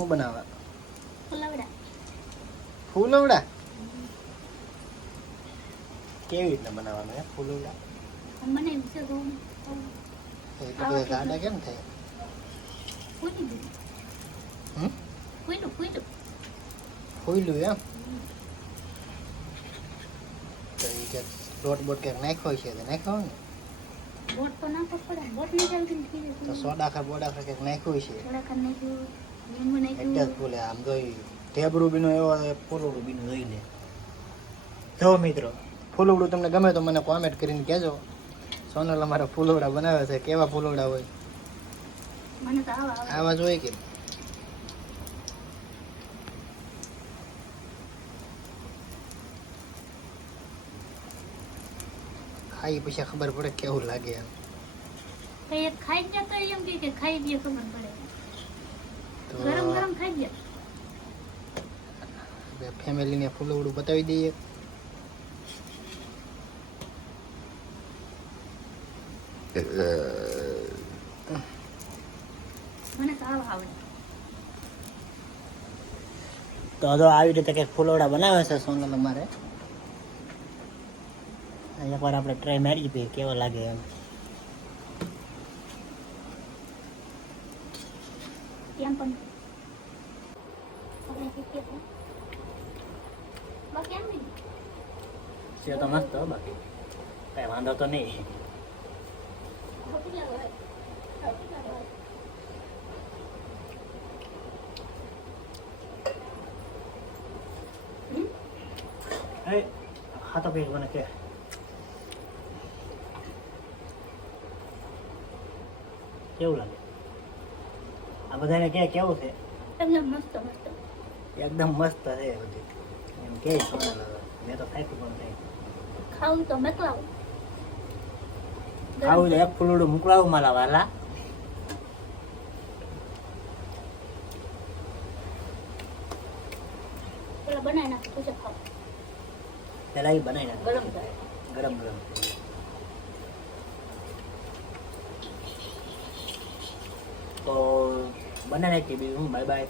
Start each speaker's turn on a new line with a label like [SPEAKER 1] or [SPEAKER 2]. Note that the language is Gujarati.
[SPEAKER 1] શું બનાવે?
[SPEAKER 2] ફુલવડા.
[SPEAKER 1] ફૂલવડા? કેવી રીતના બનાવવાનું હે ફૂલવડા?
[SPEAKER 2] મને એમ છે
[SPEAKER 1] કેમ થાય? હમ? એમ? કે લોટ બોટ નાખ્યો છે તો નાખ્યો ને?
[SPEAKER 2] બોટ તો પડે. બોટ નહીં ચાલતી
[SPEAKER 1] તો સોડા ખા બોડા ખા ક્યાંક નાખ્યું છે?
[SPEAKER 2] નાખ્યું.
[SPEAKER 1] એટલે જ આમ તો ઢેબરું બીનું એવો ફૂલવડું બીનું જોઈ લે. જો મિત્રો ફૂલવડું તમને ગમે તો મને કોમેન્ટ કરીને કહેજો. સોનલ અમારા ફૂલવડા બનાવે છે કેવા ફૂલવડા હોય?
[SPEAKER 2] આવા
[SPEAKER 1] જ હોય કે? ખાઈ પછી ખબર પડે કેવું લાગે એમ.
[SPEAKER 2] ખાઈ ગયા તો એમ કે ખાઈ ગયા ખબર પડે. ગરમ ગરમ ખાઈ ગયા
[SPEAKER 1] ફેમિલીને ફૂલવડું બતાવી દઈએ.
[SPEAKER 2] મને તો આવા. આવડે
[SPEAKER 1] તો જો આવી રીતે કંઈક ફૂલવડા બનાવે છે સોનલ અમારે. એકવાર આપણે ટ્રાય મારી જોઈએ કેવા લાગે એમ.
[SPEAKER 2] કેમ પણ આપણે શીખીએ તો
[SPEAKER 1] મસ્ત બાકી. કઈ વાંધો તો નહીં. હા તો ભાઈ મને કે. કેવું લાગે? આ બધાને કે કેવું છે?
[SPEAKER 2] એકદમ મસ્ત મસ્ત.
[SPEAKER 1] એકદમ મસ્ત છે બધી. એમ કે સોનલ મેં તો ખાઈ પણ નહીં.
[SPEAKER 2] ખાવું તો મોકલાવું.
[SPEAKER 1] ખાવું એક ફૂલડું મોકલાવું મારા વાલા.
[SPEAKER 2] પેલા બનાવી નાખું પછી ખાવ.
[SPEAKER 1] પેલા એ બનાવી નાખ.
[SPEAKER 2] ગરમ થાય
[SPEAKER 1] ગરમ. ગરમ તો બનાવી નાખી બીજું બાય બાય